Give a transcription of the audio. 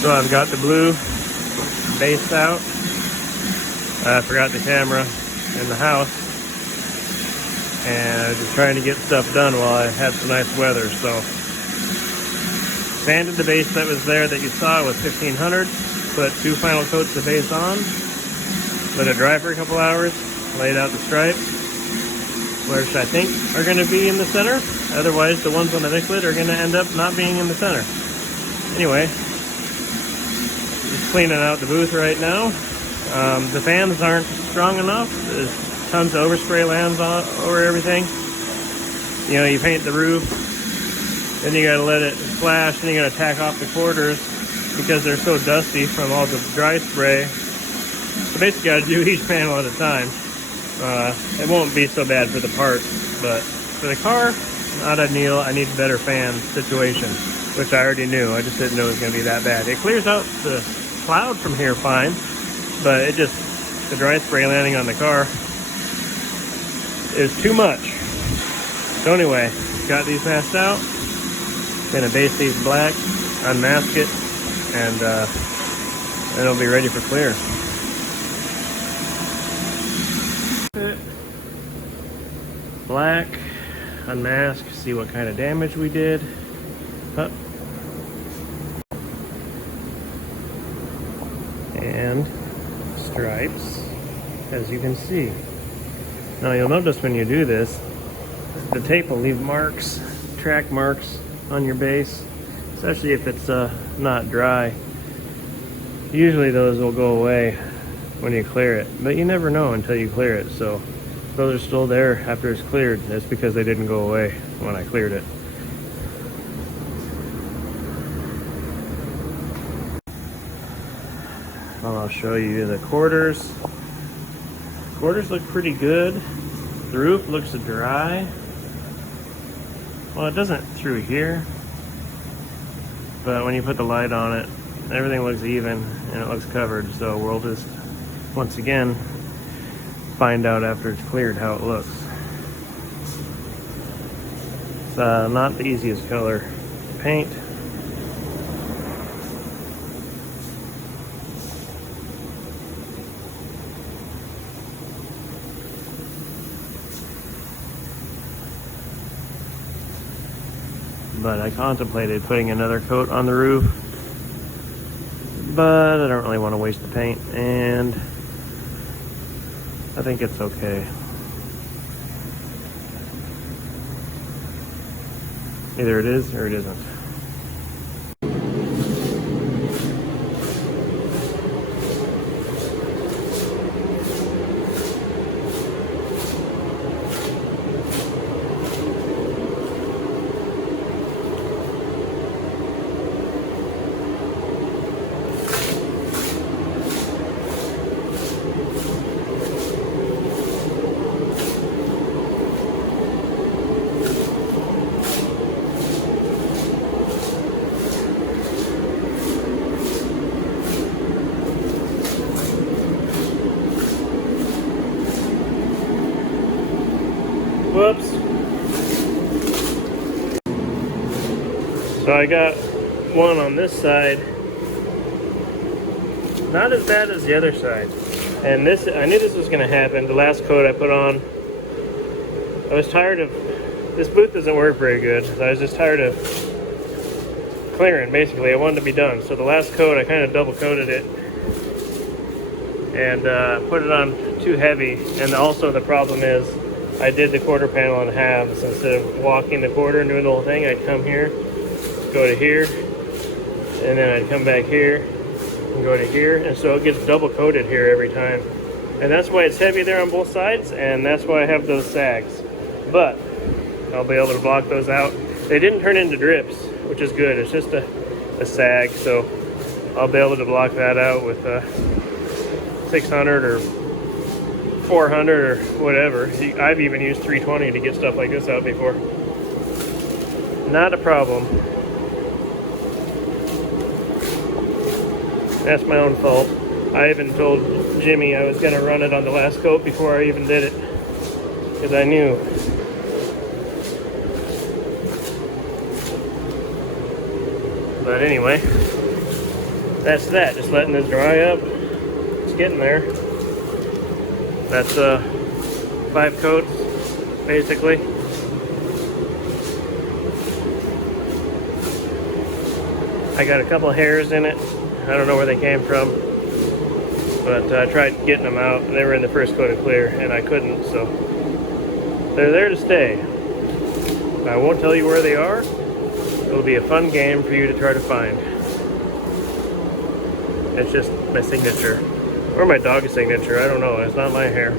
So I've got the blue base out. I forgot the camera in the house, and I was just trying to get stuff done while I had some nice weather. So sanded the base that was there that you saw with 1500, put 2 final coats of base on, let it dry for a couple hours, laid out the stripes, which I think are going to be in the center. Otherwise, the ones on the Nicklet are going to end up not being in the center. Anyway, just cleaning out the booth right now. The fans aren't strong enough. There's tons of overspray lands over everything. You know, you paint the roof, then you gotta let it splash, then you gotta tack off the quarters because they're so dusty from all the dry spray. So basically, gotta do each panel at a time. It won't be so bad for the part, but for the car, not ideal. I need a better fan situation, which I already knew. I just didn't know it was gonna be that bad. It clears out the cloud from here fine, but it just, the dry spray landing on the car is too much. So anyway, got these masked out. Gonna base these black, unmask it, and it'll be ready for clear. Black, unmask, see what kind of damage we did. And stripes, as you can see. Now you'll notice when you do this, the tape will leave marks, track marks on your base, especially if it's not dry. Usually those will go away when you clear it, but you never know until you clear it. So if those are still there after it's cleared, that's because they didn't go away when I cleared it. I'll show you the quarters. Quarters look pretty good. The roof looks dry. Well, it doesn't through here, but when you put the light on it, everything looks even and it looks covered. So we'll just, once again, find out after it's cleared how it looks. It's not the easiest color to paint. But I contemplated putting another coat on the roof, but I don't really want to waste the paint, and I think it's okay. Either it is or it isn't. Whoops. So I got one on this side. Not as bad as the other side. And this, I knew this was going to happen. The last coat I put on, I was tired of, this booth doesn't work very good. So I was just tired of clearing, basically. I wanted to be done. So the last coat, I kind of double coated it and put it on too heavy. And also the problem is, I did the quarter panel in halves. Instead of walking the quarter and doing the whole thing, I'd come here, go to here, and then I'd come back here and go to here. And so it gets double coated here every time. And that's why it's heavy there on both sides, and that's why I have those sags. But I'll be able to block those out. They didn't turn into drips, which is good. It's just a sag, so I'll be able to block that out with 600 or 400 or whatever. I've even used 320 to get stuff like this out before. Not a problem. That's my own fault. I even told Jimmy I was going to run it on the last coat before I even did it, because I knew. But anyway, that's that. Just letting this dry up. It's getting there. That's 5 coats, basically. I got a couple hairs in it. I don't know where they came from, but I tried getting them out. They were in the first coat of clear, and I couldn't, so they're there to stay. I won't tell you where they are. It'll be a fun game for you to try to find. It's just my signature. Or my dog's signature, I don't know. It's not my hair.